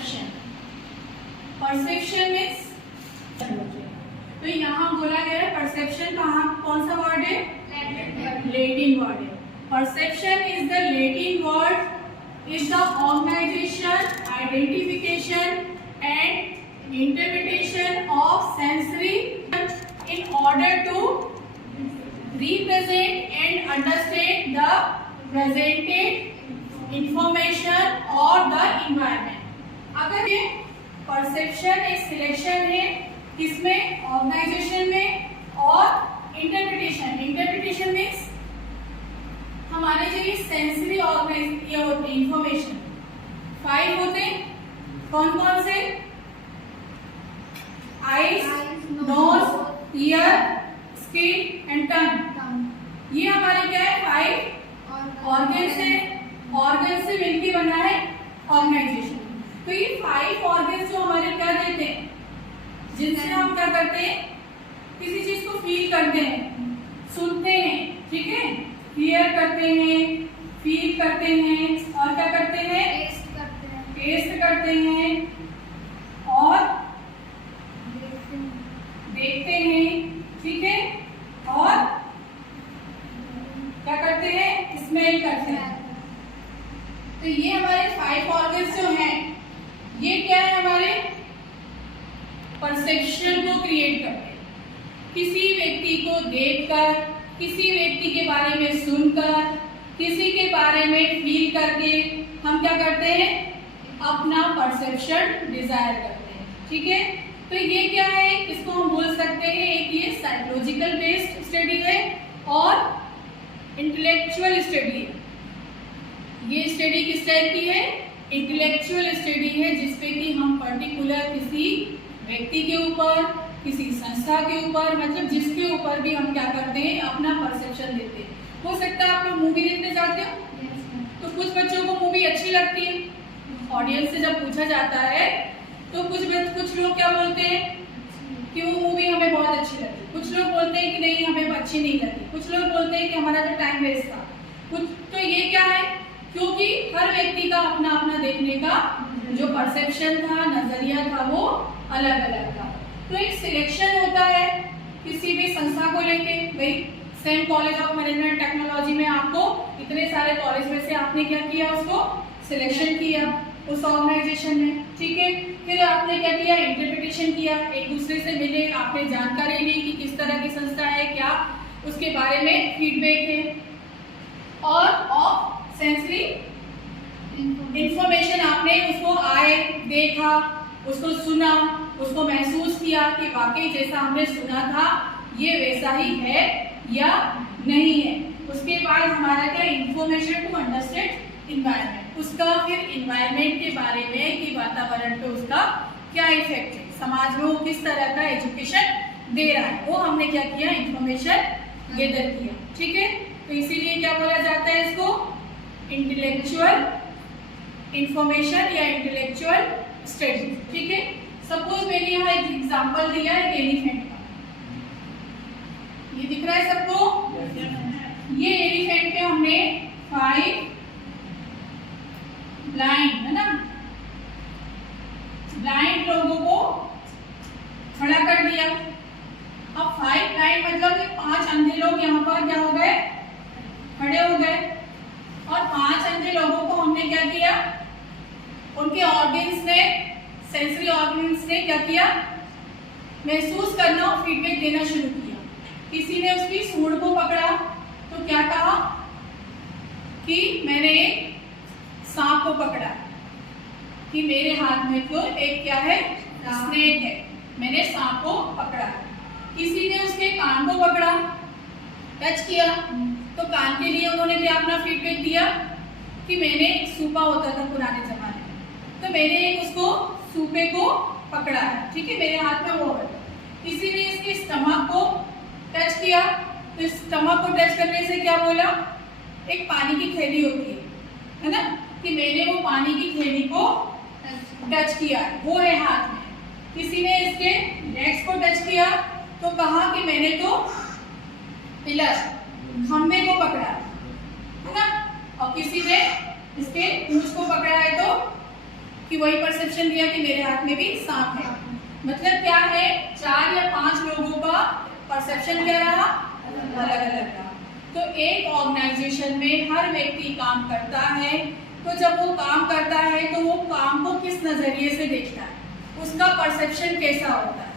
Perception. Perception means, तो यहाँ बोला गया है परसेप्शन कहाँ, कौन सा वर्ड है, लैटिन वर्ड है। Perception is the Latin word is the organisation, identification and interpretation of sensory in order to represent and understand the presented information or the environment। अगर ये perception एक सिलेक्शन है किसमें, ऑर्गेनाइजेशन में, और interpretation, interpretation means हमारे जो ये सेंसरी ऑर्गेनाइज ये होते हैं इंफॉर्मेशन, 5 होते हैं, कौन कौन से, eyes, nose, ear, skin and tongue. ये हमारे क्या है, 5 ऑर्गन से मिलकर बना है ऑर्गेनाइजेशन। तो ये 5 ऑर्गन जो हमारे क्या देते हैं, जिनसे हम क्या करते हैं, किसी चीज को फील करते हैं, सुनते हैं, ठीक है, हियर करते हैं, फील करते हैं, और क्या करते हैं, टेस्ट करते हैं और देखते हैं, ठीक है, और क्या करते हैं, स्मेल करते हैं। तो ये हमारे 5 ऑर्गन्स जो हैं, ये क्या है, हमारे परसेप्शन को क्रिएट करते हैं। किसी व्यक्ति को देखकर, किसी व्यक्ति के बारे में सुनकर, किसी के बारे में फील करके हम क्या करते हैं, अपना परसेप्शन डिजायर करते हैं, ठीक है। तो ये क्या है, इसको हम बोल सकते हैं एक ये साइकोलॉजिकल बेस्ड स्टडी है और इंटेलेक्चुअल स्टडी है। ये स्टडी किस टाइप की है, इंटेलेक्चुअल स्टडी है, जिसपे कि हम पर्टिकुलर किसी व्यक्ति के ऊपर, किसी संस्था के ऊपर, मतलब जिसके ऊपर भी हम क्या करते हैं, अपना परसेप्शन देते हैं। हो सकता है आप लोग मूवी देखने जाते हो, तो कुछ बच्चों को मूवी अच्छी लगती है, ऑडियंस से जब पूछा जाता है तो कुछ लोग क्या बोलते हैं कि वो मूवी हमें बहुत अच्छी लगी, कुछ लोग बोलते हैं कि नहीं हमें अच्छी नहीं लगी, कुछ लोग बोलते हैं कि हमारा जो टाइम वेस्ट था कुछ। तो ये क्या है, क्योंकि हर व्यक्ति का अपना अपना देखने का जो परसेप्शन था, नजरिया था, वो अलग अलग था। तो एक सिलेक्शन होता है किसी भी संस्था को लेके, भाई same college of management technology में आपको इतने सारे कॉलेज में से आपने क्या किया, उसको सिलेक्शन किया उस ऑर्गेनाइजेशन में, ठीक है। फिर आपने क्या किया, इंटरप्रिटेशन किया, एक दूसरे से मिले, आपने जानकारी ली कि किस तरह की संस्था है, क्या उसके बारे में फीडबैक है, और ऑफ सेंसरी इंफॉर्मेशन आपने उसको आए, देखा, उसको सुना, उसको महसूस किया कि वाकई जैसा हमने सुना था ये वैसा ही है या नहीं है। उसके बाद हमारा क्या, इंफॉर्मेशन टू अंडरस्टैंड इन्वायरमेंट, उसका फिर इन्वायरमेंट के बारे में कि वातावरण पे उसका क्या इफेक्ट है, समाज में वो किस तरह का एजुकेशन दे रहा है, वो हमने क्या किया, इंफॉर्मेशन गैदर किया, ठीक है। तो इसीलिए क्या बोला जाता है इसको, इंटेलेक्चुअल इंफॉर्मेशन या इंटेलेक्चुअल स्टडी, ठीक है। सपोज मैंने यहाँ एक एग्जांपल दिया है एलिफेंट का, ये दिख रहा है सबको, ये एलिफेंट पे हमने 5 ब्लाइंड, है ना, ब्लाइंड लोगों को खड़ा कर दिया। अब 5 ब्लाइंड मतलब कि 5 अंधे लोग यहाँ पर क्या हो गए, खड़े हो गए, और 5 अंधे लोगों को हमने क्या किया, उनके ऑर्गन्स ने, सेंसरी ऑर्गन्स ने क्या किया, महसूस करना और फीडबैक देना शुरू किया। किसी ने उसकी सूंड को पकड़ा तो क्या कहा कि मैंने एक सांप को पकड़ा, कि मेरे हाथ में तो एक क्या है, स्नेक है, मैंने सांप को पकड़ा। किसी ने उसके कान को पकड़ा, टच किया, तो कान के लिए उन्होंने क्या अपना फीडबैक दिया कि मैंने एक सूपा होता था पुराने जमाने में, तो मैंने एक उसको सूपे को पकड़ा है, ठीक है, मेरे हाथ में वो है। किसी ने इसके स्टमक को टच किया, तो स्टमक को टच करने से क्या बोला, एक पानी की थैली होती है ना, कि मैंने वो पानी की थैली को टच किया, वो है हाथ में। किसी ने इसके लेग्स को टच किया तो कहा कि मैंने तो पिलर, खंबे को पकड़ा, है ना, और किसी ने इसके पूंछ को पकड़ा है तो कि वही परसेप्शन दिया कि मेरे हाथ में भी सांप है। मतलब क्या है, 4 या 5 लोगों का परसेप्शन क्या रहा, अलग अलग रहा। तो एक ऑर्गेनाइजेशन में हर व्यक्ति काम करता है, तो जब वो काम करता है तो वो काम को किस नजरिए से देखता है, उसका परसेप्शन कैसा होता है।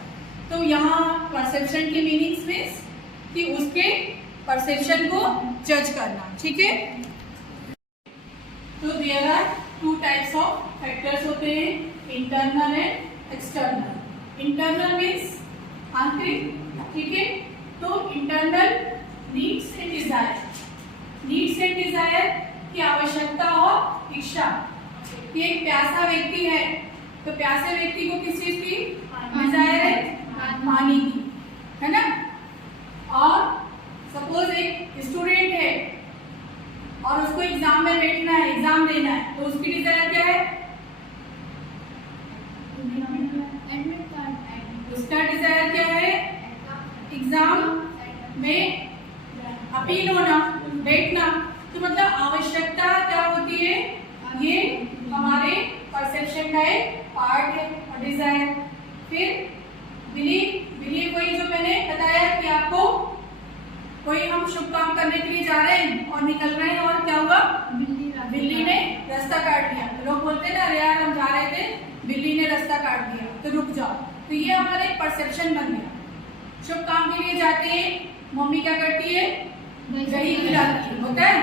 तो यहाँ परसेप्शन की मीनिंग्स मीन्स कि उसके परसेप्शन को जज करना, ठीक है। तो there are 2 types of factors होते हैं, internal and external. Internal means आंतरिक, ठीक है। तो internal needs and desire, needs and desire की आवश्यकता और इच्छा। कि एक प्यासा व्यक्ति है तो प्यासे व्यक्ति को किस चीज की डिजायर है, पानी की, है ना। और सपोज एक स्टूडेंट है और उसको एग्जाम में बैठना है, एग्जाम देना है, तो उसकी डिजायर क्या है, उसका डिजायर क्या है, एग्जाम में अपील होना, बैठना। तो मतलब आवश्यकता क्या होती है, ये हमारे परसेप्शन का एक पार्ट है। और डिजायर, फिर बिलीव, बिलीव वही जो मैंने बताया कि आपको कोई हम शुभ काम करने के लिए जा रहे हैं और निकल रहे हैं और क्या हुआ, बिल्ली ने रास्ता काट दिया। तो लोग बोलते हैं ना, अरे यार हम जा रहे थे, बिल्ली ने रास्ता काट दिया तो रुक जाओ। तो ये हमारा एक परसेप्शन बन गया। शुभ काम के लिए जाते हैं, मम्मी क्या करती है, दही खिलाती है, होता है।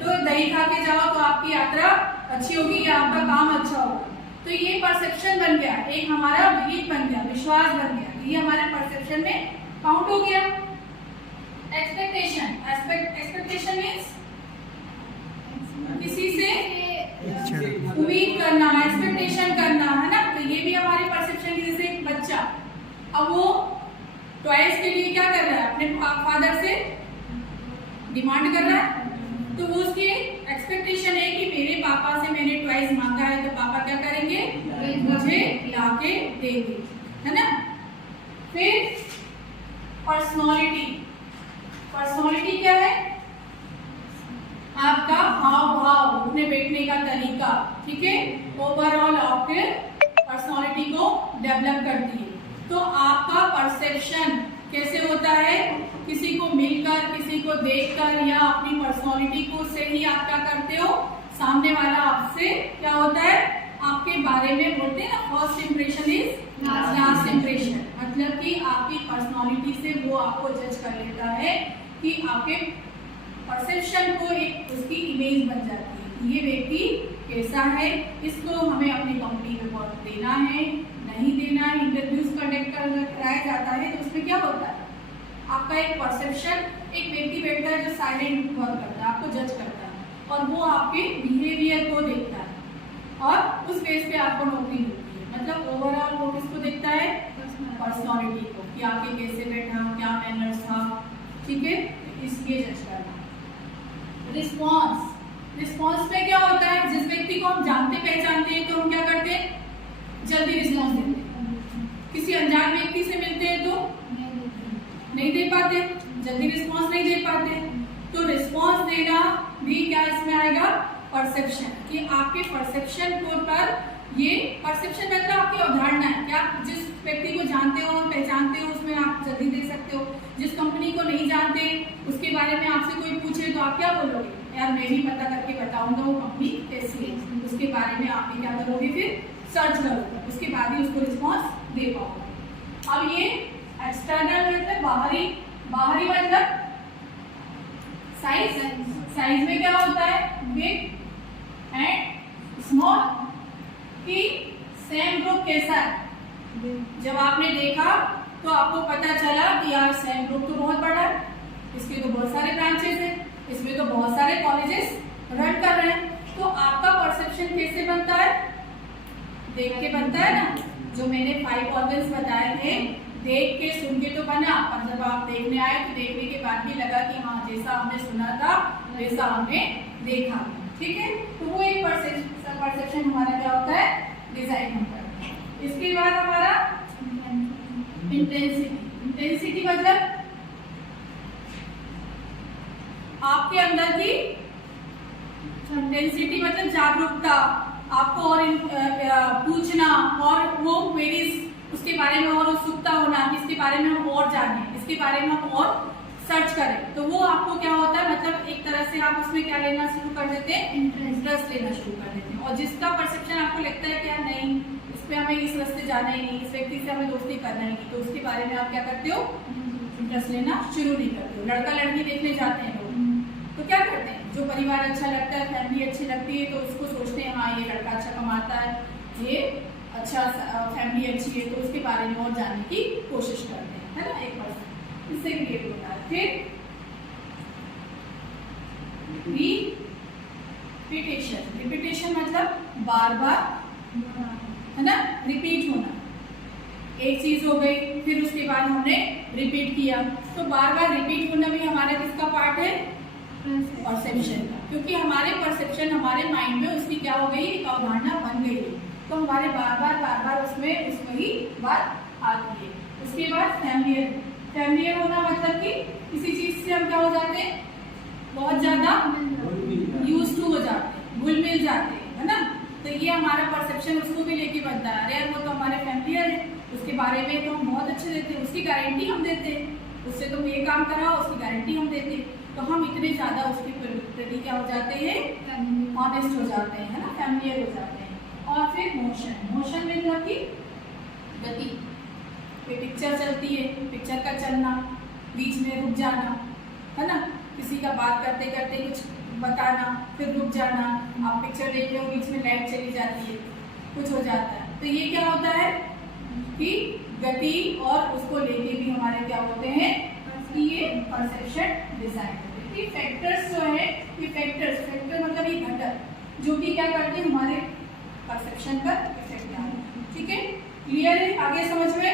तो दही खा के जाओ तो आपकी यात्रा अच्छी होगी या आपका काम अच्छा होगा। तो ये परसेप्शन बन गया, एक हमारा बिलीफ बन गया, विश्वास बन गया। ये हमारे परसेप्शन में काउंट हो गया। एक्सपेक्टेशन, एक्सपेक्टेशन मीन्स किसी से उम्मीद करना, एक्सपेक्टेशन करना, है ना। तो ये भी हमारे परसेप्शन की, जैसे एक बच्चा अब वो टॉयज के लिए क्या कर रहा है, अपने फादर से डिमांड कर रहा है। तो वो उसकी एक्सपेक्टेशन है कि मेरे पापा से मैंने टॉयज मांगा है तो पापा क्या करेंगे, मुझे लाके देंगे, है ना। फिर पर्सनालिटी, पर्सनालिटी क्या है, आपका हाव भाव, उठने बैठने का तरीका, ठीक है। ओवरऑल आपके पर्सनालिटी को डेवलप करती है। तो आपका परसेप्शन कैसे होता है, किसी को मिलकर, किसी को देखकर या अपनी पर्सनालिटी को से ही आप क्या करते हो, सामने वाला आपसे क्या होता है, आपके बारे में बोलते हैं ना, first impression is last impression. मतलब कि आपकी पर्सनालिटी से वो आपको जज कर लेता है कि आपके परसेप्शन को एक उसकी इमेज बन जाती है, ये व्यक्ति कैसा है, इसको हमें अपनी कंपनी में वर्क देना है, नहीं देना है। इंटरव्यूज कंडक्ट कराया जाता है तो उसमें क्या होता है, आपका एक परसेप्शन, एक व्यक्ति बैठता है जो साइलेंट वर्क करता है, आपको जज करता है और वो आपके बिहेवियर को देखता है और उस बेस पे आपको नौकरी मिलती है। मतलब ओवरऑल वो किसको देखता है, पर्सनालिटी को, कि आपके कैसे बैठा, क्या मैनर्स था, ठीक है, इसलिए जज करना। रिस्पॉन्स, रिस्पॉन्स में क्या होता है, जिस व्यक्ति को हम जानते पहचानते हैं तो हम क्या करते हैं, जल्दी रिस्पॉन्स देते हैं। किसी अनजान व्यक्ति से मिलते हैं तो नहीं दे पाते, जल्दी रिस्पॉन्स नहीं दे पाते। तो रिस्पॉन्स देना भी क्या इसमें आएगा, परसेप्शन, कि आपके परसेप्शन को पर, ये परसेप्शन मतलब आपकी अवधारणा है कि आप जिस व्यक्ति को जानते हो, पहचानते हो, उसमें आप जल्दी दे सकते हो। जिस कंपनी को नहीं जानते, उसके बारे में आपसे कोई पूछे तो आप क्या बोलोगे, यार मैं भी पता करके बताऊंगा वो कंपनी कैसी है, उसके बारे में आप भी क्या करोगे, फिर सर्च करोगे, उसके बाद ही उसको रिस्पॉन्स दे पाओगे। अब ये एक्सटर्नल मतलब बाहरी, बाहरी मतलब साइज, साइज में क्या होता है, बिग एंड स्मॉल, कि सेम ग्रुप कैसा है। जब आपने देखा तो आपको पता चला कि यार सेम ग्रुप तो बहुत बड़ा है, इसके तो बहुत सारे ब्रांचेस हैं, इसमें तो बहुत सारे कॉलेजेस रन कर रहे हैं। तो आपका परसेप्शन कैसे बनता है, देख के बनता है ना। जो मैंने 5 ऑर्गन्स बताए थे, देख के सुन के तो बना, और जब आप देखने आए तो देखने के बाद भी लगा कि हाँ जैसा हमने सुना था वैसा हमने देखा, ठीक है। तो वो एक परसेप्शन हमारा क्या होता है, डिजाइन होता है। इसके बाद हमारा इंटेंसिटी, इंटेंसिटी मतलब आपके अंदर की, इंटेंसिटी मतलब जागरूकता, आपको और पूछना और वो क्वेरीज उसके बारे में और उत्सुकता होना कि इसके बारे में हम और जानें, इसके बारे में हम और सर्च करें, तो वो आपको क्या होता है, मतलब एक तरह से आप उसमें क्या लेना शुरू कर देते हैं, इंटरेस्ट लेना शुरू कर देते हैं। और जिसका परसेप्शन आपको लगता है कि यार नहीं, इस पे हमें इस रास्ते जाना ही नहीं, इस व्यक्ति से हमें दोस्ती करना ही नहीं, तो उसके बारे में आप क्या करते हो, इंटरेस्ट लेना शुरू नहीं करते हो। लड़का लड़की देखने जाते हैं लोग, तो क्या करते हैं, जो परिवार अच्छा लगता है, फैमिली अच्छी लगती है, तो उसको सोचते हैं हाँ ये लड़का अच्छा कमाता है, ये अच्छा फैमिली अच्छी है, तो उसके बारे में और जानने की कोशिश करते हैं, है ना, एक पर्सन इससे क्रिएट होता है। फिर रिपीटेशन, रिपीटेशन मतलब बार बार, है ना, रिपीट होना। एक चीज हो गई, फिर उसके बाद हमने रिपीट किया, तो बार बार रिपीट होना भी हमारा किसका पार्ट है, परसेप्शन का, क्योंकि हमारे परसेप्शन हमारे माइंड में उसकी क्या हो गई, एक अवधारणा बन गई है, तो हमारे बार बार उसमें वही बात आती है। उसके बाद फैमिलियर, फैमिलियर होना मतलब कि किसी चीज से हम क्या हो जाते हैं, बहुत ज्यादा यूज टू हो जाते हैं, घुल मिल जाते हैं, है ना, तो ये हमारा परसेप्शन उसको भी लेके बनता है, अरे यार वो तो हमारे फैमिलियर है, उसके बारे में तो हम बहुत अच्छे देते हैं, उसकी गारंटी हम देते हैं, उससे तुम ये काम कराओ उसकी गारंटी हम देते हैं, तो हम इतने ज्यादा उसके प्रति क्या हो जाते हैं, ऑनेस्ट हो जाते हैं, है ना, फैमिलियर हो जाते हैं। और फिर मोशन, मोशन मतलब कि गति, पिक्चर चलती है, पिक्चर का चलना, बीच में रुक जाना, है ना, किसी का बात करते करते कुछ बताना, फिर रुक जाना, आप पिक्चर देख रहे हो बीच में लाइट चली जाती है, कुछ हो जाता है, तो ये क्या होता है कि गति और उसको लेके भी हमारे क्या होते हैं कि ये परसेप्शन डिजाइन होते हैं। फैक्टर्स जो है, ये फैक्टर मतलब ये घटक जो कि क्या करते हैं, हमारे परसेप्शन पर इफेक्ट डालते हैं। ठीक है, क्लियर है, आगे समझ में